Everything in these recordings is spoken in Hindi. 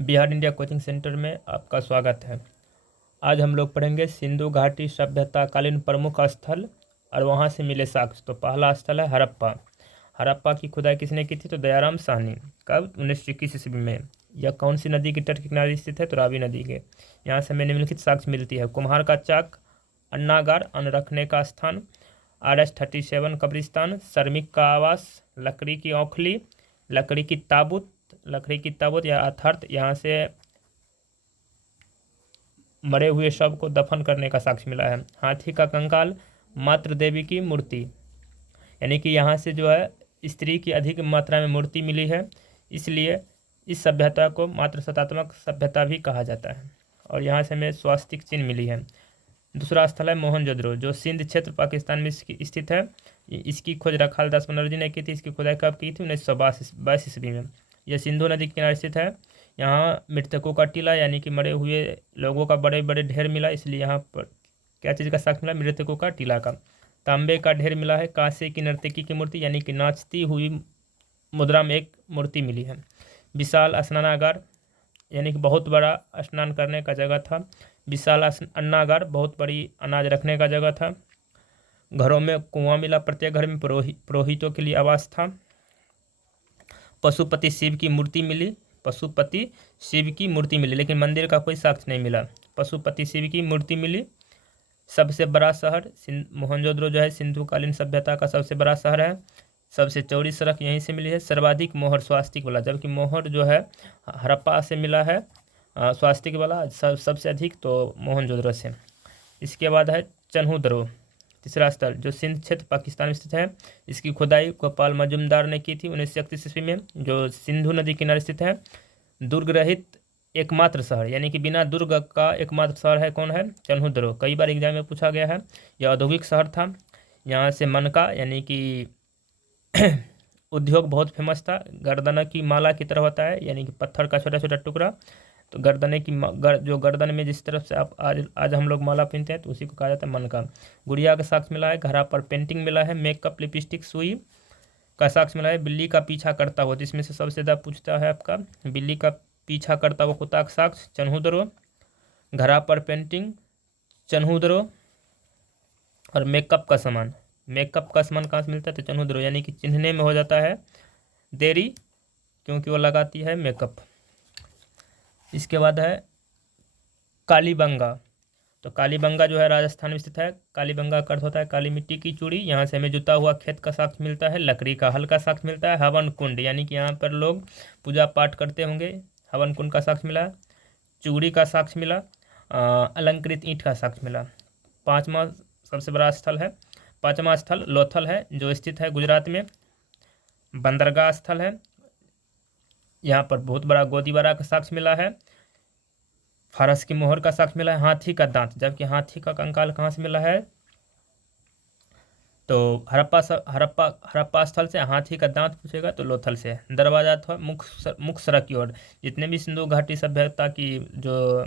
बिहार इंडिया कोचिंग सेंटर में आपका स्वागत है। आज हम लोग पढ़ेंगे सिंधु घाटी सभ्यता कालीन प्रमुख स्थल और वहाँ से मिले साक्ष्य। तो पहला स्थल है हड़प्पा। हड़प्पा की खुदाई किसने की थी? तो दयाराम साहनी। कब? 1921 ईस्वी में। यह कौन सी नदी के तट के किनारे स्थित है? तो रावी नदी के। यहाँ से हमें निम्नलिखित साक्ष्य मिलती है। कुम्हार का चाक, अन्नागार, अन्न रखने का स्थान, RS-37 कब्रिस्तान, श्रमिक का आवास, लकड़ी की औखली, लकड़ी की ताबूत या अथर्थ, यहाँ से मरे हुए शव को दफन करने का साक्ष्य मिला है। हाथी का कंकाल, मातृ देवी की मूर्ति, यानी कि यहाँ से जो है स्त्री की अधिक मात्रा में मूर्ति मिली है, इसलिए इस सभ्यता को मातृ सत्तात्मक सभ्यता भी कहा जाता है। और यहाँ से हमें स्वास्तिक चिन्ह मिली है। दूसरा स्थल है मोहनजोदड़ो, जो सिंध क्षेत्र पाकिस्तान में स्थित है। इसकी खोज रखाल दास बनर्जी ने की थी। इसकी खुदाई कब की थी? 1922 ईस्वी में। यह सिंधु नदी के किनारे स्थित है। यहाँ मृतकों का टीला, यानी कि मरे हुए लोगों का बड़े बड़े ढेर मिला, इसलिए यहाँ पर क्या चीज़ का साक्ष्य मिला? मृतकों का टीला का। तांबे का ढेर मिला है। कांसे की नर्तकी की मूर्ति, यानी कि नाचती हुई मुद्रा में एक मूर्ति मिली है। विशाल स्नानागार, यानी कि बहुत बड़ा स्नान करने का जगह था। विशाल अन्नागार, बहुत बड़ी अनाज रखने का जगह था। घरों में कुआं मिला, प्रत्येक घर में पुरोहितों के लिए आवास था। पशुपति शिव की मूर्ति मिली, लेकिन मंदिर का कोई साक्ष्य नहीं मिला। पशुपति शिव की मूर्ति मिली। सबसे बड़ा शहर मोहनजोदड़ो जो है सिंधुकालीन सभ्यता का सबसे बड़ा शहर है। सबसे चौड़ी सड़क यहीं से मिली है। सर्वाधिक मोहर स्वास्तिक वाला, जबकि मोहर जो है हड़प्पा से मिला है, स्वास्तिक वाला सबसे अधिक तो मोहनजोदड़ो से। इसके बाद है चन्हूदरो, तीसरा स्थल, जो सिंध क्षेत्र पाकिस्तान में स्थित है। इसकी खुदाई गोपाल मजुमदार ने की थी 1931 ईस्वी में, जो सिंधु नदी किनारे स्थित है। दुर्ग रहित एकमात्र शहर, यानी कि बिना दुर्ग का एकमात्र शहर है, कौन है? चन्हूदरो। कई बार एग्जाम में पूछा गया है। यह औद्योगिक शहर था। यहाँ से मनका, यानी कि उद्योग बहुत फेमस था। गर्दन की माला की तरह होता है, यानी कि पत्थर का छोटा छोटा टुकड़ा। तो जो गर्दन में जिस तरफ से आप आज हम लोग माला पहनते हैं, तो उसी को कहा जाता है मनका। गुड़िया का साक्ष्य मिला है। घड़ा पर पेंटिंग मिला है। मेकअप, लिपस्टिक, सुई का साक्ष्य मिला है। बिल्ली का पीछा करता हुआ, जिसमें से सबसे ज़्यादा पूछता है आपका बिल्ली का पीछा करता हुआ कुत्ता का साक्ष्य चन्हूदरो। घड़ा पर पेंटिंग चन्हूदरो। और मेकअप का सामान कहाँ से मिलता है? तो चन्हूदरो, यानी कि चिन्हने में हो जाता है देरी, क्योंकि वो लगाती है मेकअप। इसके बाद है कालीबंगा। तो कालीबंगा जो है राजस्थान में स्थित है। कालीबंगा का अर्थ होता है काली मिट्टी की चूड़ी। यहाँ से हमें जुता हुआ खेत का साक्ष्य मिलता है। लकड़ी का हल का साक्ष्य मिलता है। हवन कुंड, यानी कि यहाँ पर लोग पूजा पाठ करते होंगे, हवन कुंड का साक्ष्य मिला। चूड़ी का साक्ष्य मिला। अलंकृत ईंट का साक्ष्य मिला। पाँचवा स्थल लोथल है, जो स्थित है गुजरात में। बंदरगाह स्थल है। यहाँ पर बहुत बड़ा गोदीबारा का साक्ष्य मिला है। फारस की मोहर का साक्ष्य मिला है। हाथी का दांत, जबकि हाथी का कंकाल कहाँ से मिला है? तो हड़प्पा स्थल से। हाथी का दांत पूछेगा तो लोथल से। दरवाजा था मुख्य सड़क की ओर। जितने भी सिंधु घाटी सभ्यता की जो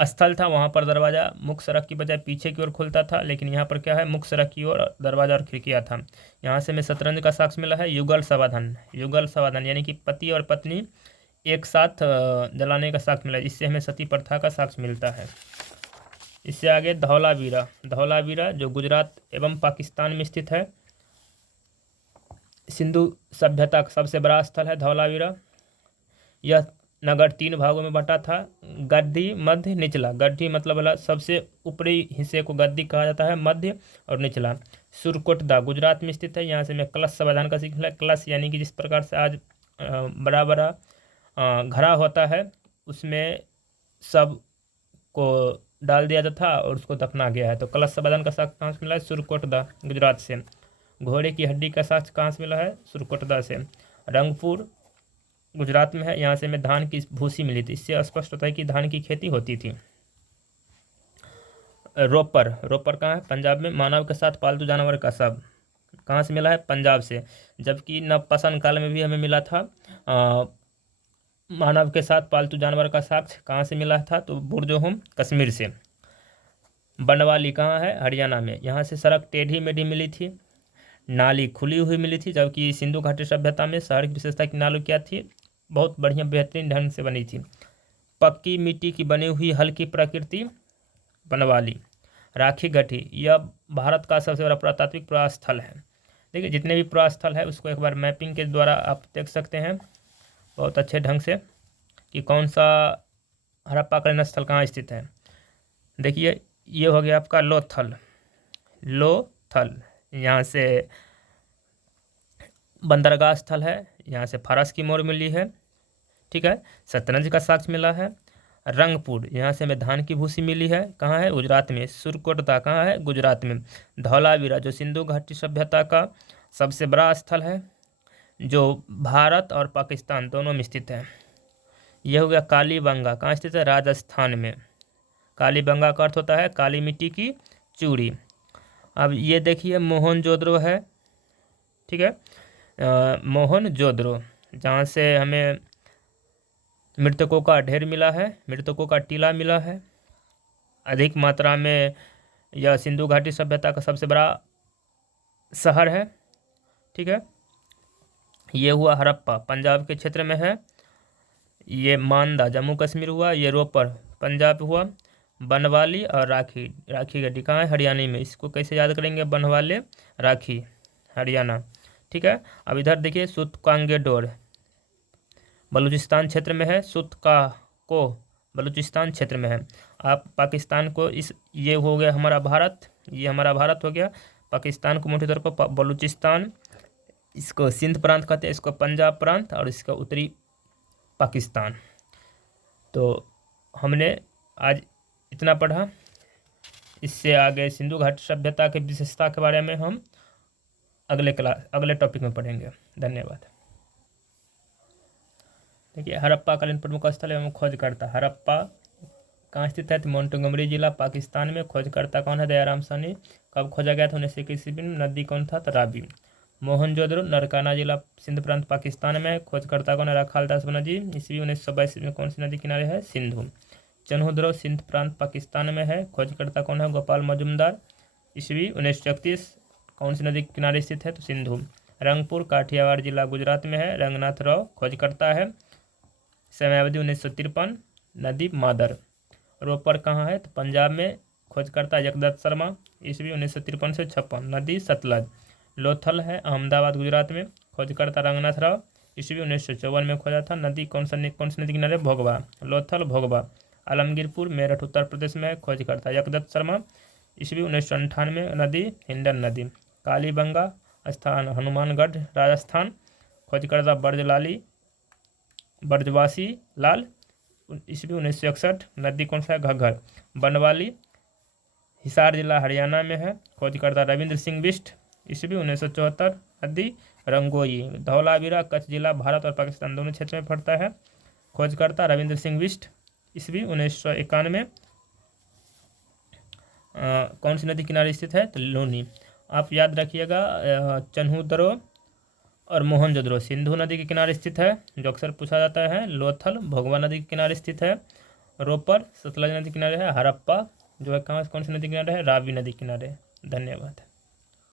स्थल था, वहाँ पर दरवाजा मुख्य सड़क की बजाय पीछे की ओर खुलता था, लेकिन यहाँ पर क्या है? मुख्य सड़क की ओर दरवाजा और खिड़कियाँ था। यहाँ से हमें शतरंज का साक्ष्य मिला है। युगल समाधान, यानी कि पति और पत्नी एक साथ जलाने का साक्ष्य मिला है, जिससे हमें सती प्रथा का साक्ष्य मिलता है। इससे आगे धौलावीरा, जो गुजरात एवं पाकिस्तान में स्थित है। सिंधु सभ्यता का सबसे बड़ा स्थल है धौलावीरा। यह नगर 3 भागों में बटा था। गद्दी, मध्य, निचला। गड्ढी मतलब वाला सबसे ऊपरी हिस्से को गद्दी कहा जाता है, मध्य और निचला। सुरकोटदा गुजरात में स्थित है। यहाँ से मैं कलश समाधान का सीखना है। कलश, यानी कि जिस प्रकार से आज बड़ा बड़ा घड़ा होता है, उसमें सब को डाल दिया जाता था और उसको दफना गया है। तो कलश समाधान का साक्ष्य कहाँ से मिला है? सुरकोटदा गुजरात से। घोड़े की हड्डी का साक्ष्य कहाँ से मिला है? सुरकोटदा से। रंगपुर गुजरात में है। यहाँ से हमें धान की भूसी मिली थी। इससे स्पष्ट होता है कि धान की खेती होती थी। रोपर कहाँ है? पंजाब में। मानव के साथ पालतू जानवर का शव कहाँ से मिला है? पंजाब से। जबकि नवपाषाण काल में भी हमें मिला था मानव के साथ पालतू जानवर का साक्ष्य कहाँ से मिला था? तो बुरजोहम, कश्मीर से। बनवाली कहाँ है? हरियाणा में। यहाँ से सड़क टेढ़ी मेढ़ी मिली थी। नाली खुली हुई मिली थी, जबकि सिंधु घाटी सभ्यता में शहर की विशेषता की नाली क्या थी, बहुत बढ़िया बेहतरीन ढंग से बनी थी। पक्की मिट्टी की बनी हुई हल्की प्रकृति बनवाली। राखी गढ़ी, यह भारत का सबसे बड़ा पुरातात्विक प्रवास स्थल है। देखिए जितने भी प्रवास स्थल है उसको एक बार मैपिंग के द्वारा आप देख सकते हैं बहुत अच्छे ढंग से कि कौन सा हड़प्पाकालीन स्थल कहाँ स्थित है। देखिए ये हो गया आपका लोथल, लोथल यहाँ से बंदरगाह स्थल है, यहाँ से फारस की मोर मिली है, ठीक है। शतरंज का साक्ष्य मिला है। रंगपुर, यहाँ से हमें धान की भूसी मिली है, कहाँ है, गुजरात में। सुरकोटदा कहाँ है, गुजरात में। धौलावीरा जो सिंधु घाटी सभ्यता का सबसे बड़ा स्थल है, जो भारत और पाकिस्तान दोनों में स्थित है। यह हो गया कालीबंगा, कहाँ स्थित है, राजस्थान में। कालीबंगा का अर्थ होता है काली मिट्टी की चूड़ी। अब ये देखिए मोहनजोदड़ो है, ठीक है, मोहनजोदड़ो, जहाँ से हमें मृतकों का ढेर मिला है, मृतकों का टीला मिला है। अधिक मात्रा में यह सिंधु घाटी सभ्यता का सबसे बड़ा शहर है, ठीक है। ये हुआ हड़प्पा, पंजाब के क्षेत्र में है। ये मांदा जम्मू कश्मीर हुआ। ये रोपड़ पंजाब हुआ। बनवाली और राखी, राखी गढ़ी कहाँ है, हरियाणा में। इसको कैसे याद करेंगे, बनवाले राखी हरियाणा, ठीक है। अब इधर देखिए सुतकांगेडोर बलूचिस्तान क्षेत्र में है। को बलूचिस्तान क्षेत्र में है। आप पाकिस्तान को ये हो गया हमारा भारत, ये हमारा भारत हो गया। पाकिस्तान को मोटे तौर पर बलूचिस्तान, इसको सिंध प्रांत कहते हैं, इसको पंजाब प्रांत, और इसका उत्तरी पाकिस्तान। तो हमने आज इतना पढ़ा। इससे आगे सिंधु घाटी सभ्यता की विशेषता के बारे में हम अगले टॉपिक में पढ़ेंगे। धन्यवाद। देखिए हड़प्पाकालीन प्रमुख स्थल एवं खोजकर्ता। हड़प्पा कहाँ स्थित है, तो मोंटगोमरी जिला पाकिस्तान में। खोजकर्ता कौन है, दयाराम साहनी। कब खोजा गया था, 1921 ईस्वी में। नदी कौन था, तो रावी। मोहनजोदड़ो नरकाना जिला सिंध प्रांत पाकिस्तान में। खोजकर्ता कौन है, राखालदास बनर्जी। ईस्वी 1922 में कौन सी नदी किनारे है, सिंधु। चन्हुद्रो सिंध प्रांत पाकिस्तान में है। खोजकर्ता कौन है, गोपाल मजुमदार। ईस्वी 1931 कौन सी नदी के किनारे स्थित है, तो सिंधु। रंगपुर काठियावाड़ जिला गुजरात में है। रंगनाथ राव खोजकर्ता है। समयावधि 1953। नदी मादर। रोपड़ कहाँ है, तो पंजाब में। खोजकर्ता जगदत्त शर्मा। ईस्वी 1953 से 56। नदी सतलज। लोथल है अहमदाबाद गुजरात में। खोजकर्ता रंगनाथ राव। ईस्वी 1954 में खोजा था। नदी कौन सी नदी किनारे, भोगवा। लोथल भोगवा। आलमगीरपुर मेरठ उत्तर प्रदेश में है। खोजकर्ता जगदत्त शर्मा। ईस्वी 1998। नदी हिंडन नदी। कालीबंगा स्थान हनुमानगढ़ राजस्थान। खोजकर्ता ब्रजवासी लाल। ईस्वी 1961। नदी कौन सा है, घग्गर। बनवाली हिसार जिला हरियाणा में है। खोजकर्ता रविंद्र सिंह बिष्ट। ईस्वी 1974। नदी रंगोई। धौलावीरा कच्छ जिला भारत और पाकिस्तान दोनों क्षेत्र में पड़ता है। खोजकर्ता रविंद्र सिंह बिष्ट। ईस्वी 1991। कौन सी नदी किनारे स्थित है, तो लूनी। आप याद रखिएगा चन्हुद्रो और मोहनजोदड़ो सिंधु नदी के किनारे स्थित है, जो अक्सर पूछा जाता है। लोथल भोगवा नदी के किनारे स्थित है। रोपड़ सतलज नदी किनारे है। हड़प्पा जो है कहाँ कौन सी नदी किनारे है, रावी नदी किनारे। धन्यवाद।